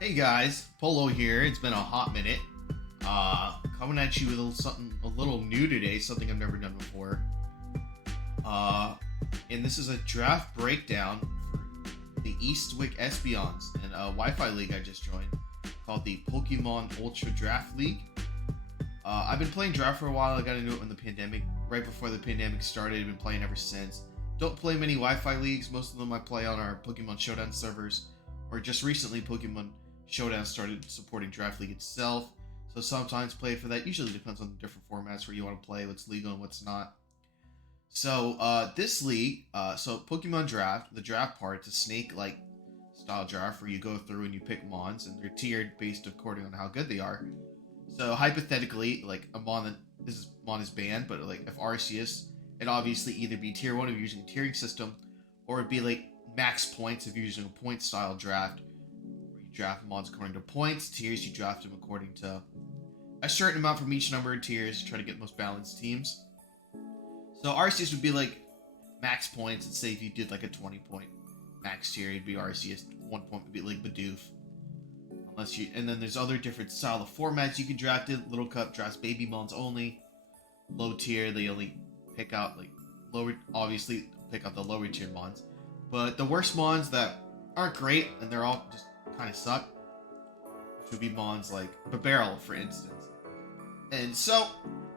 Hey guys, Polo here. It's been a hot minute. Coming at you with something a little new today, something I've never done before. Uh, and this is a draft breakdown for the Eastwick Espeons and a Wi-Fi league I just joined called the Pokemon Ultra Draft League. I've been playing draft for a while. I got into it when the pandemic, right before the pandemic started. I've been playing ever since. Don't play many Wi-Fi leagues. Most of them I play on our Pokemon Showdown servers, or just recently Pokemon Showdown started supporting Draft League itself, so sometimes play for that. Usually depends on the different formats where you want to play, what's legal and what's not. So this league, so Pokemon Draft, the draft part, it's a snake-like style draft where you go through and you pick mons, and they're tiered based according on how good they are. So hypothetically, like a mon, this mon is banned, but like if Arceus, it'd obviously either be tier 1 if you're using a tiering system, or it'd be like max points if you're using a point style draft. Draft mons according to points. Tiers, you draft them according to a certain amount from each number of tiers to try to get most balanced teams. So Arceus would be like max points. Let's say if you did like a 20-point max tier, it'd be Arceus. 1 point would be like Bidoof. Unless you, and then there's other different style of formats you can draft it. Little Cup drafts baby mons only. Low tier, they only pick out like lower. Obviously, pick out the lower tier mons. But the worst mons that aren't great, and they're all just kind of suck, which would be mons like Barrel, for instance. And so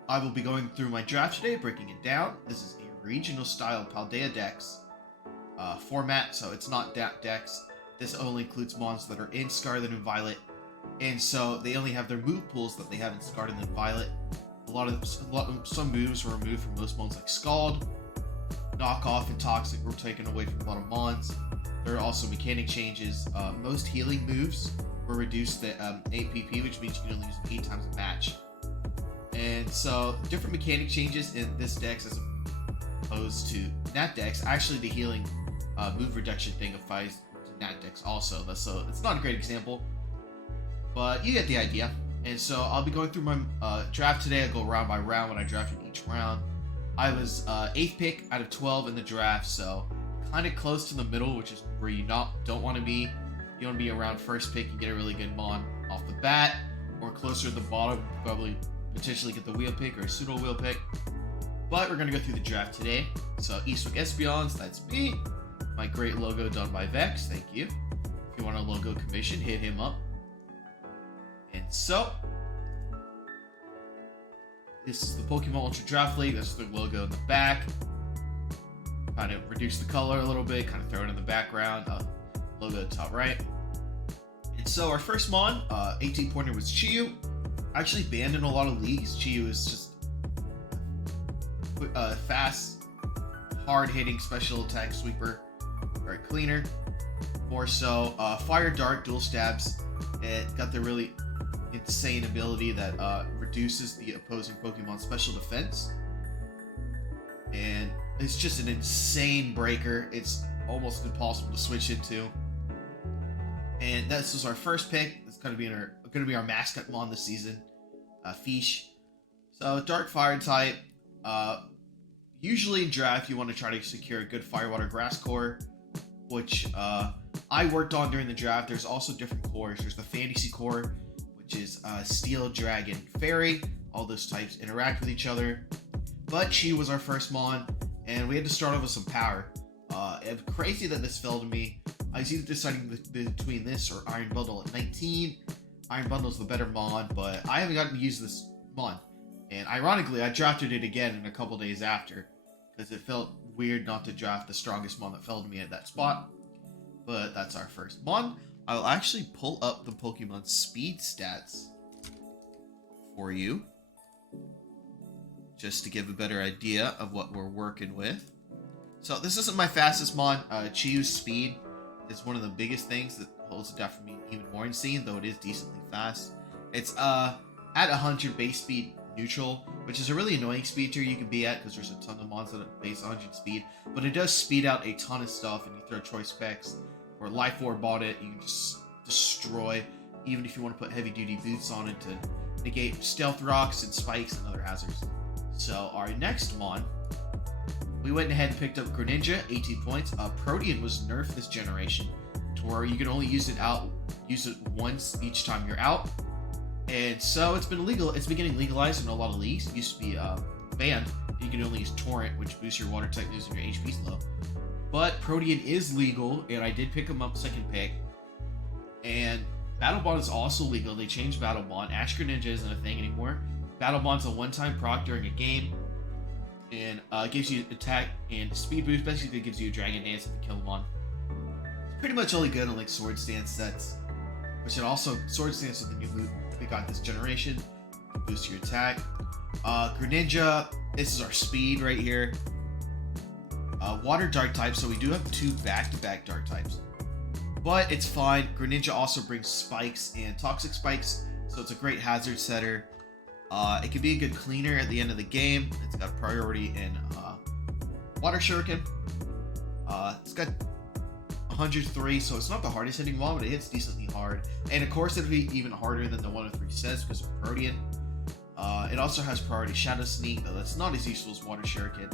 I will be going through my draft today, breaking it down. This is a regional style Paldea Dex format, so it's not Dex. This only includes mons that are in Scarlet and Violet, and so they only have their move pools that they have in Scarlet and Violet. Some moves were removed from most mons, like Scald, Knockoff, and Toxic were taken away from a lot of mons. There are also mechanic changes. Most healing moves were reduced to 8 PP, which means you can only use them 8 times a match. And so, different mechanic changes in this dex as opposed to Nat Dex. Actually, the healing move reduction thing applies to Nat Dex also. So, it's not a great example, but you get the idea. And so, I'll be going through my draft today. I'll go round by round when I drafted each round. I was 8th pick out of 12 in the draft, so kind of close to the middle, which is where you don't want to be. You want to be around first pick and get a really good mon off the bat, or closer to the bottom, probably potentially get the wheel pick or a pseudo wheel pick. But we're gonna go through the draft today. So Eastwick Espeons, that's me. My great logo done by Vex, thank you. If you want a logo commission, hit him up. And so this is the Pokemon Ultra Draft League. That's the logo in the back. Kind of reduce the color a little bit, kind of throw it in the background, logo at the top right. And so our first mon, 18 pointer, was Chiyu. Actually banned in a lot of leagues. Chiyu is just fast, hard-hitting special attack sweeper, or cleaner. More so, Fire Dark, dual stabs. It got the really insane ability that reduces the opposing Pokemon's special defense. And it's just an insane breaker. It's almost impossible to switch into. And this was our first pick. It's going to be our mascot mon this season, Fish. So Dark Fire type. Usually in draft, you want to try to secure a good Fire Water Grass core, which I worked on during the draft. There's also different cores. There's the Fantasy core, which is Steel, Dragon, Fairy. All those types interact with each other. But Chi was our first mon, and we had to start off with some power. It's crazy that this fell to me. I was either deciding between this or Iron Bundle at 19. Iron Bundle's the better mon, but I haven't gotten to use this mon. And ironically, I drafted it again in a couple days after, because it felt weird not to draft the strongest mon that fell to me at that spot. But that's our first mon. I'll actually pull up the Pokemon speed stats for you, just to give a better idea of what we're working with. So this isn't my fastest mon. Chiyu's speed is one of the biggest things that holds it down for me even more insane, though it is decently fast. It's at 100 base speed neutral, which is a really annoying speed tier you can be at because there's a ton of mons that are base 100 speed, but it does speed out a ton of stuff, and you throw choice specs or life orb on it, you can just destroy, even if you want to put heavy duty boots on it to negate stealth rocks and spikes and other hazards. So our next mon, we went ahead and picked up Greninja, 18 points. Protean was nerfed this generation. to where you can only use it once each time you're out. And so it's been illegal. It's been getting legalized in a lot of leagues. It used to be banned. You can only use Torrent, which boosts your water typeness and your HP's low. But Protean is legal, and I did pick him up second pick. And Battle Bond is also legal. They changed Battle Bond. Ash Greninja isn't a thing anymore. Battle Bond's a one-time proc during a game, and gives you attack and speed boost. Basically, it gives you a Dragon Dance if you kill him on. It's pretty much only good on like Swords Dance sets, which it also Swords Dance with the new loot we got this generation. Boost your attack. Greninja, this is our speed right here. Water Dark type, so we do have 2 back-to-back Dark types. But it's fine. Greninja also brings spikes and toxic spikes, so it's a great hazard setter. It can be a good cleaner at the end of the game. It's got priority in Water Shuriken. It's got 103, so it's not the hardest hitting one, but it hits decently hard. And of course, it'll be even harder than the 103 says because of Protean. It also has priority Shadow Sneak, though that's not as useful as Water Shuriken.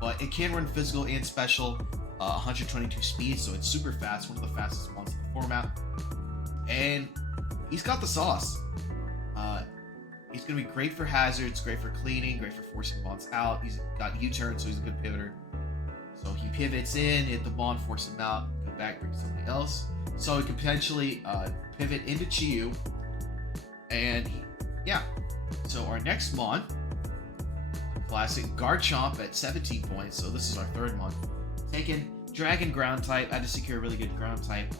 But it can run physical and special, 122 speed, so it's super fast, one of the fastest ones in the format. And he's got the sauce. He's going to be great for hazards, great for cleaning, great for forcing bonds out. He's got U-turn, so he's a good pivoter. So he pivots in, hit the bond, force him out, go back, bring somebody else. So he can potentially pivot into Chiyu. And yeah, so our next mon, classic Garchomp at 17 points. So this is our third mon. Taking Dragon Ground type. I had to secure a really good ground type.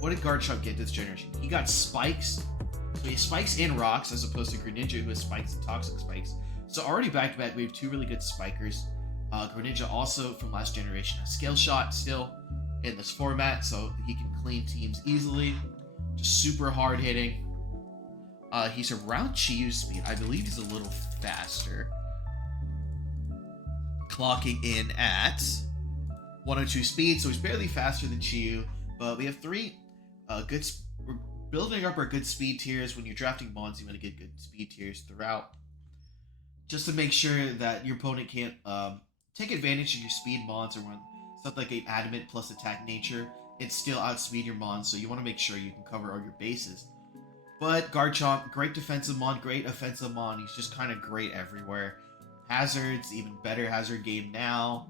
What did Garchomp get this generation? He got spikes. So he has spikes and rocks as opposed to Greninja, who has spikes and toxic spikes. So already back to back, we have 2 really good spikers. Greninja also from last generation has Scale Shot still in this format, so he can clean teams easily. Just super hard hitting. He's around Chiyu's speed. I believe he's a little faster. Clocking in at 102 speed, so he's barely faster than Chiyu. But we have 3 good. We're building up our good speed tiers. When you're drafting bonds, you want to get good speed tiers throughout, just to make sure that your opponent can't take advantage of your speed mons or run stuff like an Adamant plus attack nature and still outspeed your mons. So you want to make sure you can cover all your bases. But Garchomp, great defensive mon, great offensive mon. He's just kind of great everywhere. Hazards, even better hazard game now.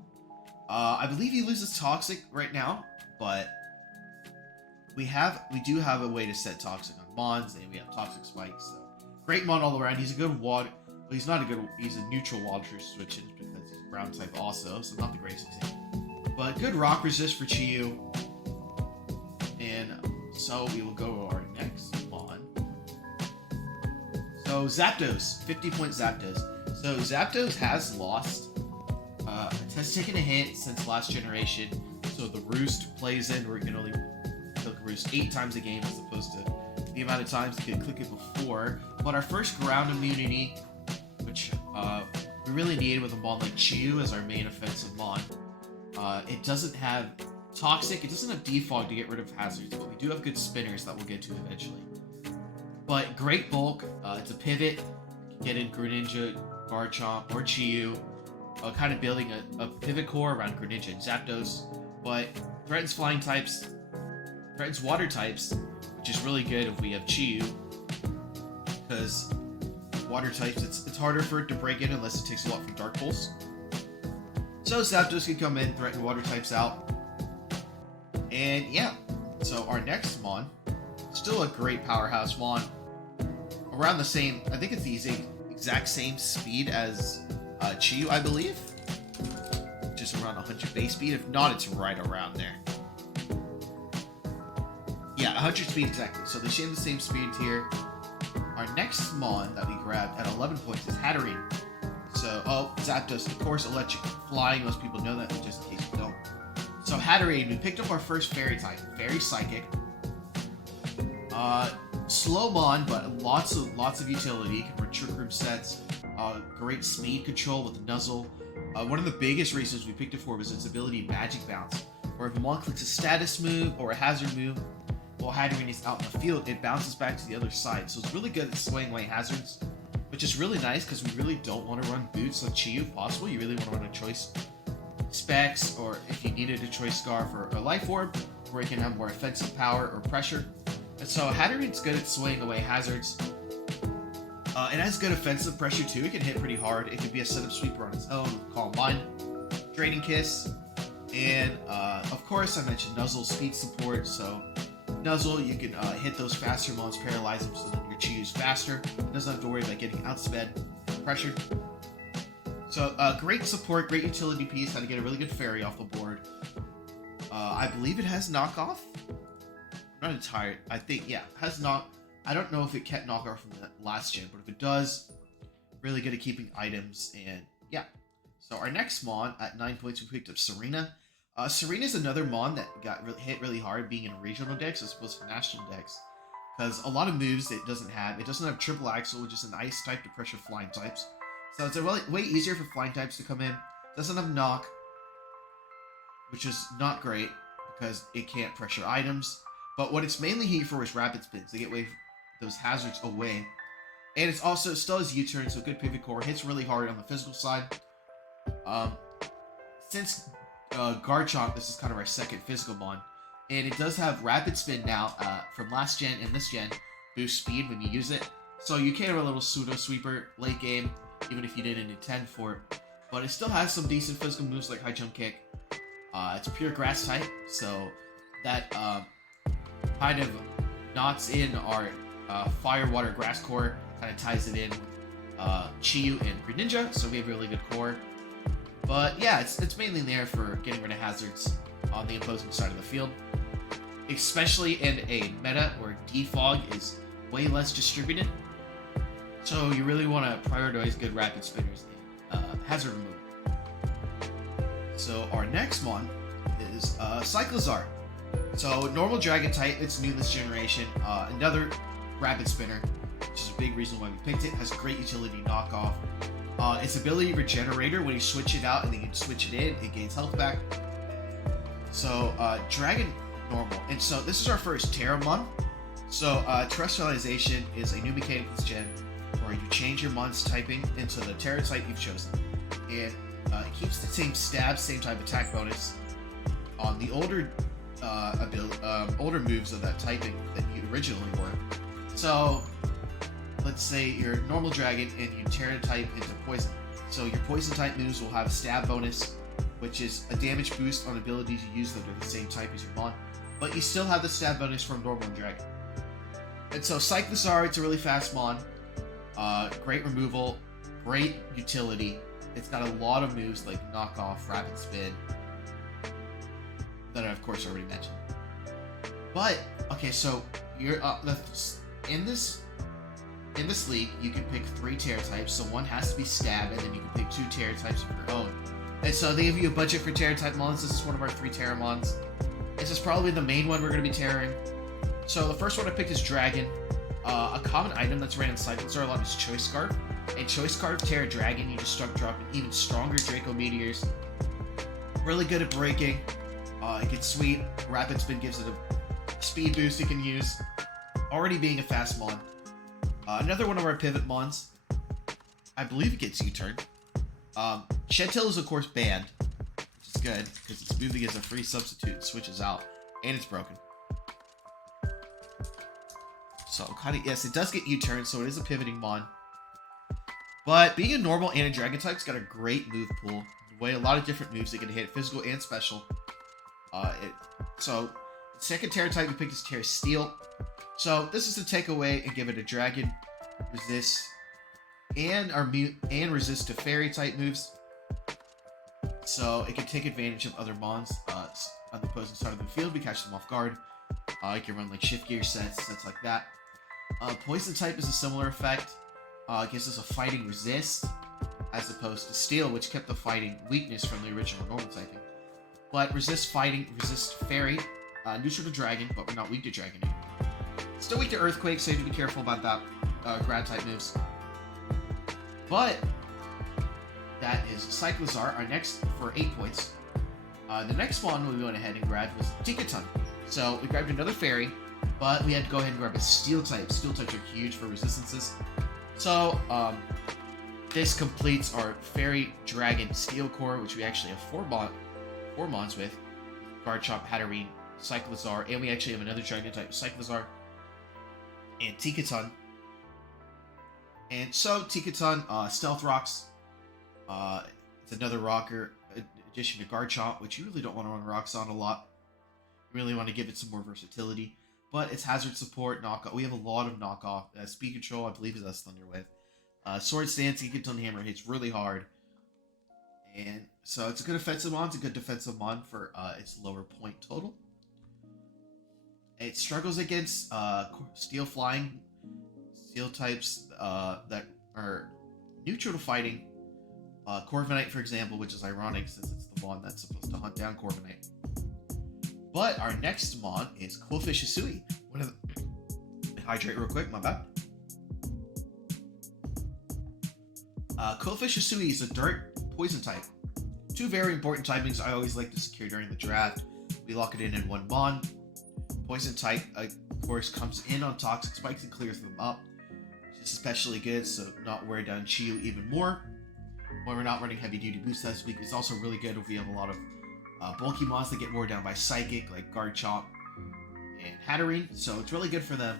I believe he loses Toxic right now, but we do have a way to set Toxic on mons, and we have Toxic Spikes. So great mon all around. He's a good water. Well, he's not a good. He's a neutral water switch because he's ground type also, so not the greatest example. But good rock resist for Chiyu. And so we will go to our next mon. So Zapdos, 50-point Zapdos. So Zapdos has lost. Has taken a hit since last generation. So the Roost plays in where you can only click Roost 8 times a game as opposed to the amount of times you could click it before. But our first ground immunity, which we really need with a mon like Chiyu as our main offensive mon. It doesn't have Toxic, it doesn't have Defog to get rid of hazards, but we do have good spinners that we'll get to eventually. But great bulk, it's a pivot, get in Greninja, Garchomp, or Chiyu, kind of building a pivot core around Greninja and Zapdos, but threatens flying types, threatens water types, which is really good if we have Chiyu, because water types, it's harder for it to break in unless it takes a lot from Dark Pulse. So Zapdos can come in, threaten water types out. And yeah, so our next mon, still a great powerhouse mon. Around the same, I think it's the exact same speed as Chiyu, I believe. Just around 100 base speed. If not, it's right around there. Yeah, 100 speed exactly. So they share the same speed tier. Our next mon that we grabbed at 11 points is Hatterene. So, Zapdos, of course, electric flying. Most people know that, just in case you don't. So Hatterene, we picked up our first fairy type, Fairy Psychic. Slow mon, but lots of utility. Can run Trick Room sets. Great speed control with the Nuzzle. One of the biggest reasons we picked it for was its ability Magic Bounce, where if a mon clicks a status move or a hazard move while Hatterene is out in the field, it bounces back to the other side. So it's really good at swaying away hazards, which is really nice because we really don't want to run Boots on Chiyu if possible. You really want to run a Choice Specs, or if you needed a Choice Scarf or a Life Orb, where he can have more offensive power or pressure. And so Hattering's good at swaying away hazards. It has good offensive pressure too. It can hit pretty hard. It could be a setup sweeper on its own, Calm Mind, Draining Kiss, and of course I mentioned Nuzzle speed support. So Nuzzle, you can hit those faster mons, paralyze them so that your Chi is faster. It doesn't have to worry about getting outsped, pressured. So great support, great utility piece. How to get a really good fairy off the board. I believe it has knockoff. I'm not entirely. I think has knock. I don't know if it kept knockoff from the last gen, but if it does, really good at keeping items. And yeah. So our next mon at 9 points, we picked up Serena. Serena is another mon that got hit really hard being in regional decks as opposed to national decks. Because a lot of moves it doesn't have. It doesn't have triple axle, which is an ice type to pressure flying types. So it's way easier for flying types to come in. Doesn't have knock, which is not great because it can't pressure items. But what it's mainly here for is rapid spins. They get those hazards away. And it's also still has U-turn, so good pivot core. Hits really hard on the physical side. Since Garchomp, this is kind of our second physical mon. And it does have rapid spin now from last gen and this gen. Boost speed when you use it. So you can have a little pseudo sweeper late game, even if you didn't intend for it. But it still has some decent physical moves like high jump kick. It's pure grass type, so that kind of knots in our fire, water, grass core, kind of ties it in Chiyu and Greninja, so we have a really good core. But yeah, it's mainly there for getting rid of hazards on the opposing side of the field. Especially in a meta where defog is way less distributed. So you really want to prioritize good rapid spinners and hazard removal. So our next mon is Cyclizar. So normal dragon type, it's new this generation. Another rapid spinner, which is a big reason why we picked it. Has great utility knockoff. Its ability regenerator, when you switch it out and then you switch it in, it gains health back. So dragon normal. And so this is our first Terramon. So terrestrialization is a new mechanic this gen where you change your mon's typing into the Terra type you've chosen. And it keeps the same stab, same type attack bonus on the older older moves of that typing that you originally were. So let's say you're normal dragon and you Terra type into poison. So your poison type moves will have a stab bonus, which is a damage boost on abilities you use that are the same type as your mon, but you still have the stab bonus from normal and dragon. And so Cyclizar, it's a really fast mon, great removal, great utility. It's got a lot of moves like knockoff, rapid spin, that I of course already mentioned. But okay, so you're in this league, you can pick 3 Terra types. So one has to be stab, and then you can pick 2 Terra types of your own. And so they give you a budget for Terra type mons. This is one of our 3 Terra mons. This is probably the main one we're going to be terraing. So the first one I picked is Dragon. A common item that's ran in Cyclizar a lot is Choice Scarf. And Choice Scarf Terra Dragon, you just start dropping even stronger Draco Meteors. Really good at breaking. It gets sweet. Rapid Spin gives it a speed boost you can use. Already being a fast mon. Another one of our pivot mons. I believe it gets U-turn. Chantel is of course banned, which is good because its moving is a free substitute, switches out, and it's broken. So kind of, yes, it does get U-turn, so it is a pivoting mon. But being a normal and a dragon type, it's got a great move pool. Way a lot of different moves that can hit physical and special. So second Terra type we picked is Terra Steel. So this is to take away and give it a dragon resist and resist to fairy type moves. So it can take advantage of other mons on the opposing side of the field. We catch them off guard. You can run like shift gear sets like that. Poison type is a similar effect. It gives us a fighting resist as opposed to steel, which kept the fighting weakness from the original normal typing. But resist fighting, resist fairy, neutral to dragon, but we're not weak to dragon anymore. Still weak to earthquake, so you have to be careful about that grad type moves. But that is Cyclizar. Our next for 8 points. The next one we went ahead and grabbed was Tinkaton. So we grabbed another fairy, but we had to go ahead and grab a steel type. Steel types are huge for resistances. So this completes our fairy dragon steel core, which we actually have 4 mons with. Garchomp, Hatterene, Cyclizar, and we actually have another dragon type, Cyclizar, and Tikaton. And so, Tikaton, Stealth Rocks, it's another rocker, addition to Garchomp, which you really don't want to run rocks on a lot. You really want to give it some more versatility. But it's hazard support, knockoff. We have a lot of knockoff. Speed control, I believe, is us Thunder Wave. Sword Stance, Tikaton Hammer hits really hard. And so it's a good offensive mon. It's a good defensive mon for its lower point total. It struggles against Steel Flying, Steel types that are neutral to fighting. Corviknight, for example, which is ironic since it's the mon that's supposed to hunt down Corviknight. But our next mon is Qwilfish Hisui. Hydrate real quick, my bad. Qwilfish Hisui is a Dark Poison type. Two very important typings I always like to secure during the draft. We lock it in one mon. Poison type, of course, comes in on Toxic Spikes and clears them up. It's especially good, so not wear down Chiyu even more. When we're not running heavy duty boost this week, it's also really good if we have a lot of bulky mons that get wore down by Psychic, like Garchomp and Hatterene, so it's really good for them.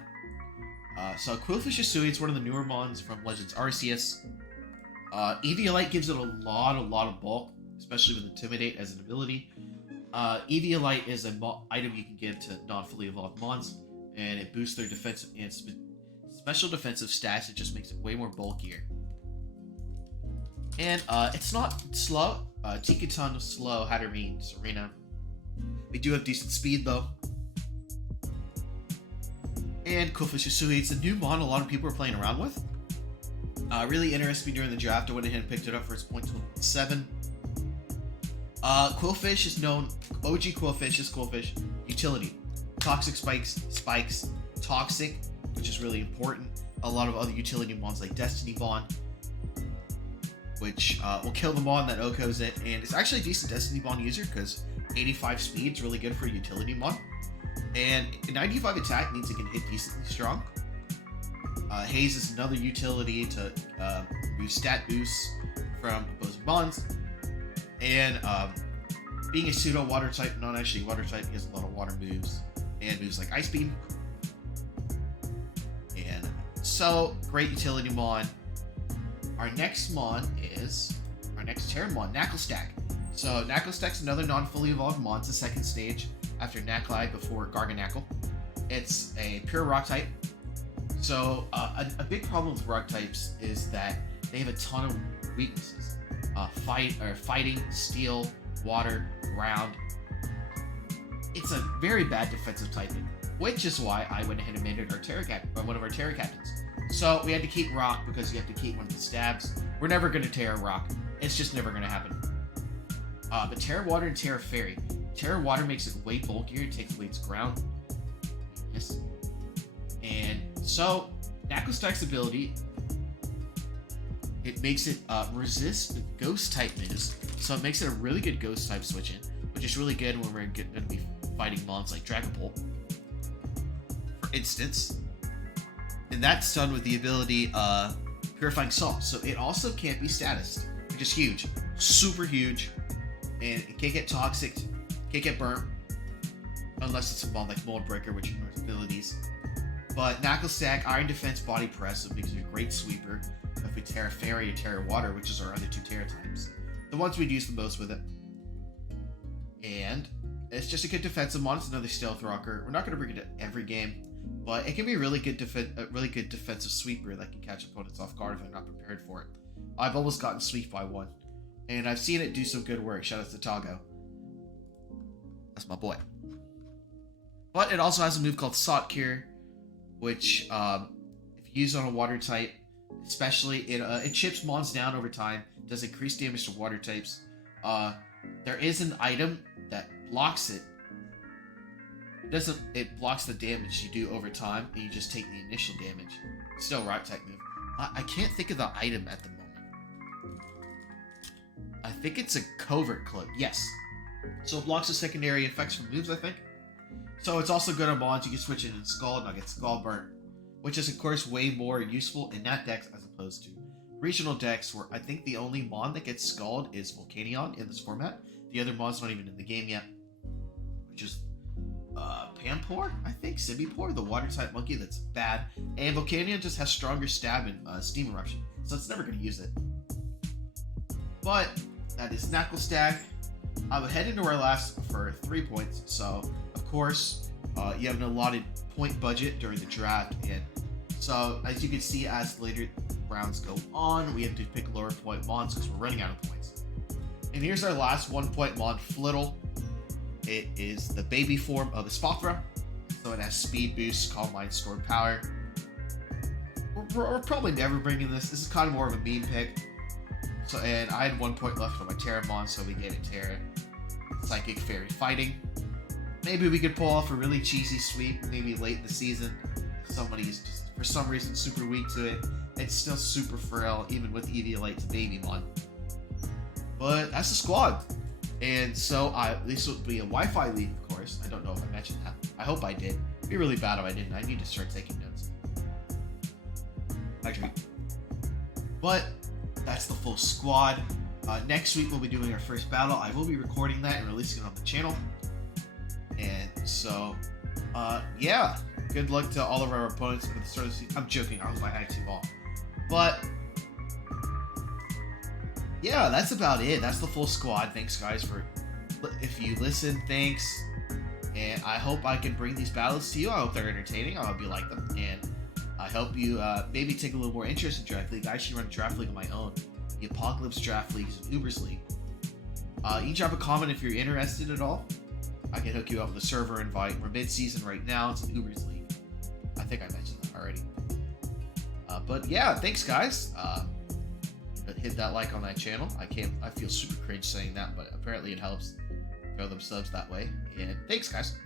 So Qwilfish Hisui, it's one of the newer mons from Legends Arceus. Eviolite gives it a lot of bulk, especially with Intimidate as an ability. Eviolite is an item you can give to non-fully evolved mons, and it boosts their defensive and special defensive stats. It just makes it way more bulkier. And it's not slow. Tikaton is slow, Hatterene, Serena. We do have decent speed though. And Qwilfish Hisui, it's a new mon a lot of people are playing around with. Really interested me during the draft. I went ahead and picked it up for its point total 7. Qwilfish is known, OG Qwilfish is Qwilfish. Utility. Toxic Spikes, Toxic, which is really important. A lot of other utility mons like Destiny Bond, which will kill the mon that OHKOs it. And it's actually a decent Destiny Bond user because 85 speed is really good for a utility mon. And 95 attack means it can hit decently strong. Haze is another utility to remove stat boosts from opposing mons. And being a pseudo water type, not actually water type, he has a lot of water moves and moves like Ice Beam. And so, great utility mon. Our next mon is our next Terran mon, Knucklestack. So Knucklestack's another non-fully evolved mon. It's the second stage after Knuckli before Garganacl. It's a pure rock type. So a big problem with rock types is that they have a ton of weaknesses. Fighting, steel, water, ground. It's a very bad defensive typing, which is why I went ahead and made it one of our Terra captains. So we had to keep rock because you have to keep one of the stabs. We're never going to Terra rock. It's just never going to happen. But Terra water and Terra fairy. Terra water makes it way bulkier. It takes away its ground. Yes. And so Knucklestack's ability, it makes it resist ghost type moves. So it makes it a really good ghost type switch in, which is really good when we're going to be fighting mons like Dragapult, for instance. And that's done with the ability Purifying Salt. So it also can't be statused, which is huge. Super huge. And it can't get toxic, can't get burnt, unless it's a mon like Mold Breaker, which ignores abilities. But Knucklestack, Iron Defense, Body Press, makes it a great sweeper. If we Terra Fairy or Terra Water, which is our other two Terra types, the ones we'd use the most with it. And it's just a good defensive mon. It's another stealth rocker. We're not going to bring it to every game, but it can be a really good defensive sweeper that can catch opponents off guard if I'm not prepared for it. I've almost gotten sweeped by one, and I've seen it do some good work. Shout out to Tago. That's my boy. But it also has a move called Sot Cure, which if you use on a water type, especially it chips mons down over time, does increased damage to water types. There is an item that blocks it. It blocks the damage you do over time, and you just take the initial damage. Still rock type move. I can't think of the item at the moment. I think it's a Covert Cloak. Yes. So it blocks the secondary effects from moves, I think. So it's also good on mons. You can switch it in Scald, and I'll get Scald Burn, which is of course way more useful in that dex as opposed to regional decks, where I think the only mon that gets Scald is Volcanion in this format. The other mon's not even in the game yet, which is Pampor, I think, Sibipore, the water type monkey that's bad, and Volcanion just has stronger stab and steam eruption, so it's never going to use it. But that is Knucklestag. I will head into our last for 3 points, so of course you have an allotted point budget during the draft, and so as you can see, as later rounds go on, we have to pick lower point mons because we're running out of points. And here's our last 1 point mon, Flittle. It is the baby form of a Spothra, so it has speed boost, calm mind, stored power. We're probably never bringing this. This is kind of more of a meme pick. So, and I had 1 point left on my Terramon, so we get a Terra Psychic Fairy Fighting. Maybe we could pull off a really cheesy sweep, maybe late in the season. Somebody's just, for some reason, super weak to it. It's still super frail, even with Eviolite to Babymon. But that's the squad. And so this will be a Wi-Fi league, of course. I don't know if I mentioned that. I hope I did. It'd be really bad if I didn't. I need to start taking notes. Actually. But that's the full squad. Next week we'll be doing our first battle. I will be recording that and releasing it on the channel. And so, yeah. Good luck to all of our opponents at the start of the season. I'm joking. I was my actually ball. But yeah, that's about it. That's the full squad. Thanks, guys, for if you listen. Thanks, and I hope I can bring these battles to you. I hope they're entertaining. I hope you like them, and I hope you maybe take a little more interest in Draft League. I actually run a Draft League of my own, the Apocalypse Draft Leagues and Ubers League. You can drop a comment if you're interested at all. I can hook you up with a server invite. We're mid-season right now. It's an Ubers League. I think I mentioned that already. But yeah, thanks, guys. Hit that like on that channel. I feel super cringe saying that, but apparently it helps throw them subs that way. And thanks, guys.